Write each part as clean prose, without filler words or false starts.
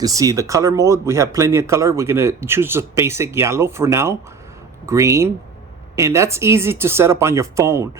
You can see the color mode. We have plenty of color. We're gonna choose just basic yellow for now, green, and that's easy to set up on your phone.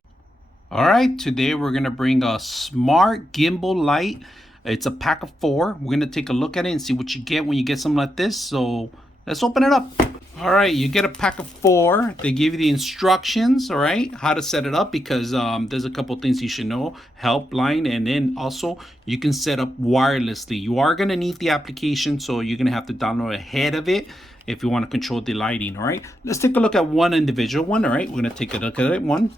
All right, today we're gonna bring a smart gimbal light. It's a pack of 4. We're gonna take a look at it and see what you get when you get something like this. So let's open it up. All right, you get a pack of 4. They give you the instructions, all right, how to set it up, because there's a couple things you should know, helpline, and then also you can set up wirelessly. You are gonna need the application, so you're gonna have to download ahead of it if you want to control the lighting. All right, let's take a look at one individual one. All right, we're gonna take a look at it one.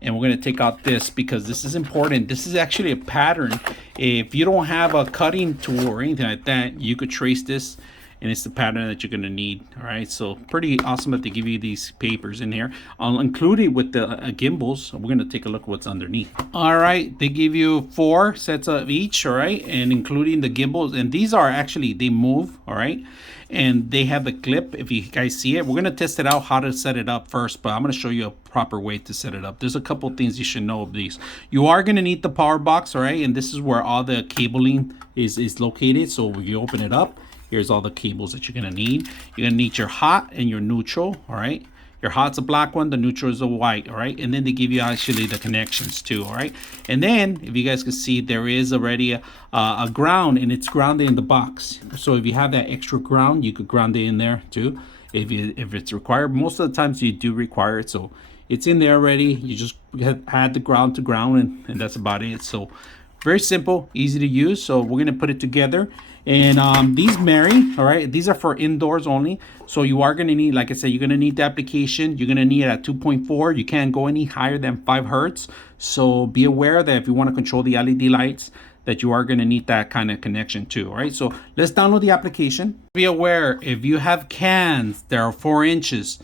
And we're going to take out this because this is important. This is actually a pattern. If you don't have a cutting tool or anything like that, you could trace this, and it's the pattern that you're going to need. All right, so pretty awesome that they give you these papers in here. I'll include it with the gimbals. We're going to take a look at what's underneath. All right, they give you 4 sets of each, all right, and including the gimbals. And these are actually, they move, all right, and they have the clip. If you guys see it, we're going to test it out how to set it up first, but I'm going to show you a proper way to set it up. There's a couple things you should know of these. You are going to need the power box, all right, and this is where all the cabling is located. So if you open it up, here's all the cables that you're going to need. You're going to need your hot and your neutral, all right. Your hot's a black one, the neutral is a white, all right? And then they give you actually the connections too, all right? And then, if you guys can see, there is already a ground, and it's grounded in the box. So if you have that extra ground, you could ground it in there too, if it's required. Most of the times you do require it, so it's in there already. You just add the ground to ground, and that's about it. So very simple, easy to use. So we're gonna put it together. And these marry, all right, these are for indoors only. So you are going to need, like I said, you're going to need the application. You're going to need it at 2.4. You can't go any higher than 5 hertz. So be aware that if you want to control the LED lights, that you are going to need that kind of connection too, all right? So let's download the application. Be aware, if you have cans that are 4 inches,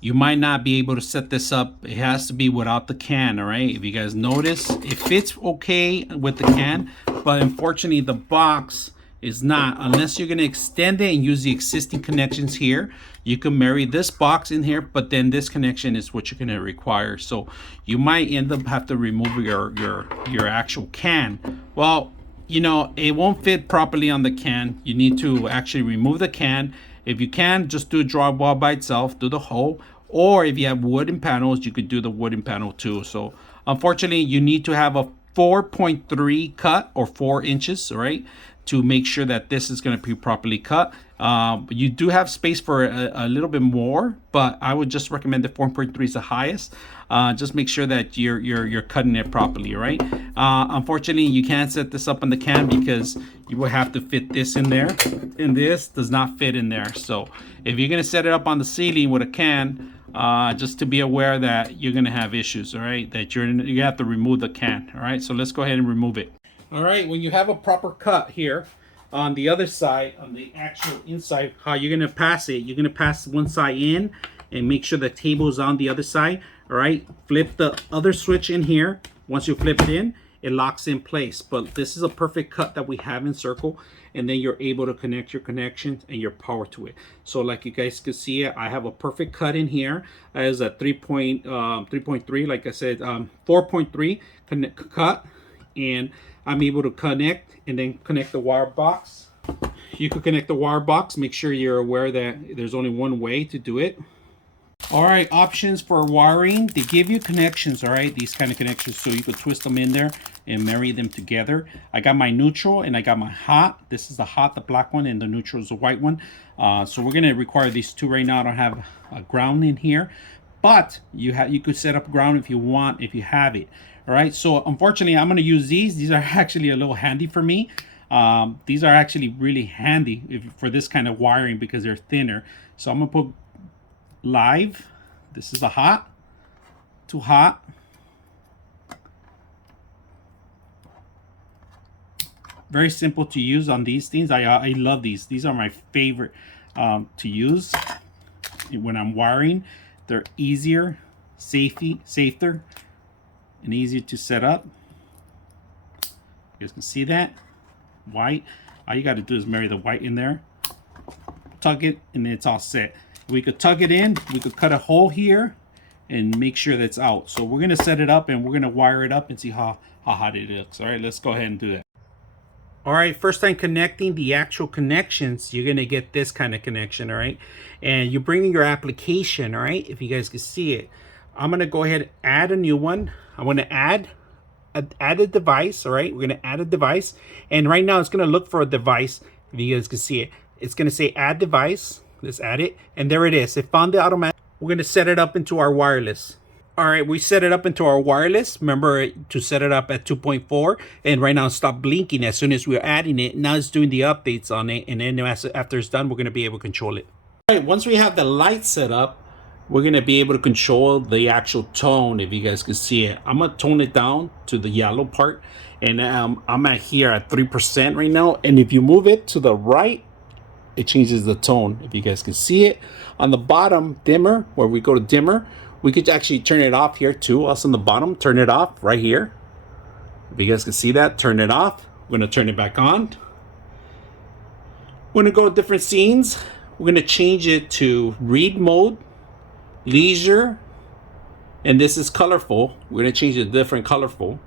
you might not be able to set this up. It has to be without the can, all right? If you guys notice, it fits okay with the can, but unfortunately the box is not. Unless you're going to extend it and use the existing connections here, you can marry this box in here, but then this connection is what you're going to require. So you might end up have to remove your actual can. Well, you know, it won't fit properly on the can. You need to actually remove the can. If you can, just do a drywall by itself, do the hole, or if you have wooden panels, you could do the wooden panel too. So unfortunately, you need to have a 4.3 cut or 4 inches, all right, to make sure that this is going to be properly cut. You do have space for a little bit more, but I would just recommend the 4.3 is the highest. Just make sure that you're cutting it properly, all right? Unfortunately, you can't set this up on the can because you will have to fit this in there, and this does not fit in there. So if you're going to set it up on the ceiling with a can, just to be aware that you're going to have issues, all right? That you have to remove the can, all right? So let's go ahead and remove it. All right, when you have a proper cut here on the other side, on the actual inside, how you're gonna pass it, you're gonna pass one side in and make sure the table is on the other side, all right? Flip the other switch in here. Once you flip it in, it locks in place. But this is a perfect cut that we have in circle, and then you're able to connect your connections and your power to it. So like you guys can see, I have a perfect cut in here. That is a 3.3, like I said, 4.3 cut, and I'm able to connect and then connect the wire box. You could connect the wire box. Make sure you're aware that there's only one way to do it. All right, options for wiring. They give you connections, all right? These kind of connections, so you could twist them in there and marry them together. I got my neutral and I got my hot. This is the hot, the black one, and the neutral is the white one. So we're gonna require these two right now. I don't have a ground in here, but you could set up ground if you want, if you have it. All right, so unfortunately, I'm going to use these. These are actually a little handy for me. These are actually really handy for this kind of wiring because they're thinner. So I'm going to put live. This is a hot, to hot. Very simple to use on these things. I love these. These are my favorite to use when I'm wiring. They're easier, safer, and easier to set up. You guys can see that white. All you got to do is marry the white in there, tug it, and then it's all set. We could tug it in, we could cut a hole here and make sure that's out. So we're gonna set it up and we're gonna wire it up and see how hot it looks. All right, let's go ahead and do that. All right, first time connecting the actual connections, you're gonna get this kind of connection, all right? And you bring in your application, all right? If you guys can see it. I'm gonna go ahead and add a new one. I'm gonna add a device, all right? We're gonna add a device. And right now it's gonna look for a device, if you guys can see it. It's gonna say add device. Let's add it, and there it is. It found the automatic. We're gonna set it up into our wireless. All right, we set it up into our wireless. Remember to set it up at 2.4, and right now it stopped blinking as soon as we're adding it. Now it's doing the updates on it, and then after it's done, we're gonna be able to control it. All right, once we have the light set up, we're gonna be able to control the actual tone. If you guys can see it, I'm gonna tone it down to the yellow part, and I'm at here at 3% right now. And if you move it to the right, it changes the tone. If you guys can see it on the bottom dimmer, where we go to dimmer, we could actually turn it off here too. Also on the bottom, turn it off right here. If you guys can see that, turn it off. We're gonna turn it back on. We're gonna go to different scenes. We're gonna change it to read mode, leisure, and this is colorful. We're gonna change it to different colorful,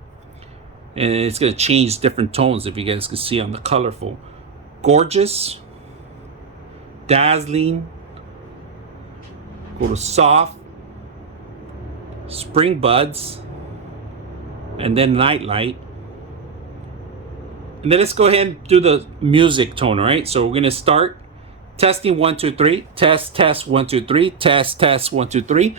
and it's gonna change different tones. If you guys can see on the colorful, gorgeous, dazzling, go to soft, spring buds, and then nightlight. And then let's go ahead and do the music tone. All right, so we're gonna start testing 1 2 3, test 1 2 3, test 1 2 3.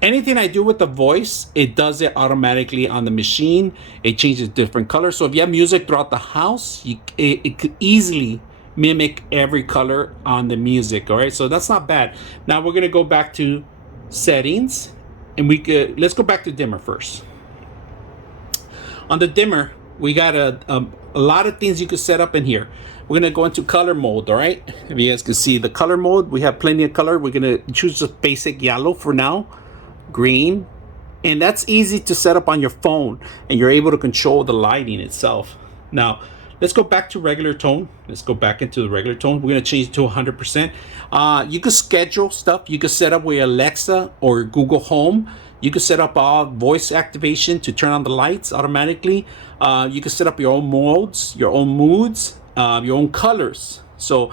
Anything I do with the voice, it does it automatically on the machine. It changes different colors. So if you have music throughout the house, it could easily mimic every color on the music. All right, so that's not bad. Now we're gonna go back to settings, and let's go back to dimmer first. On the dimmer, we got a lot of things you could set up in here. We're gonna go into color mode. All right, if you guys can see the color mode, we have plenty of color. We're gonna choose just basic yellow for now, green, and that's easy to set up on your phone, and you're able to control the lighting itself. Now let's go back to regular tone. Let's go back into the regular tone. We're gonna change it to 100%. You could schedule stuff. You could set up with Alexa or Google Home. You could set up voice activation to turn on the lights automatically. You could set up your own modes, your own moods, your own colors. So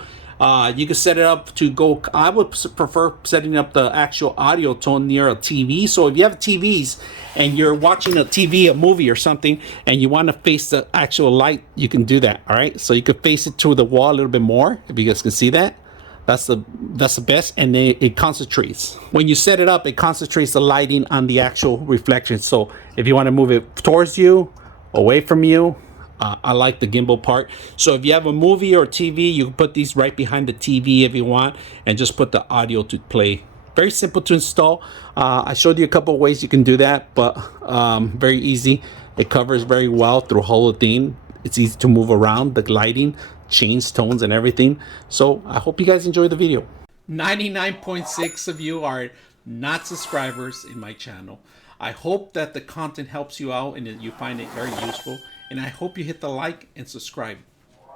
you can set it up to go. I would prefer setting up the actual audio tone near a TV. So if you have TVs and you're watching a TV, a movie or something, and you want to face the actual light, you can do that. All right, so you could face it to the wall a little bit more. If you guys can see that, that's the best, and then it concentrates. When you set it up, it concentrates the lighting on the actual reflection. So if you want to move it towards you, away from you, I like the gimbal part. So if you have a movie or TV, you can put these right behind the TV if you want, and just put the audio to play. Very simple to install. I showed you a couple of ways you can do that, but very easy. It covers very well through the whole thing. It's easy to move around, the lighting, change tones and everything. So I hope you guys enjoy the video. 99.6 of you are not subscribers in my channel. I hope that the content helps you out and that you find it very useful. And I hope you hit the like and subscribe.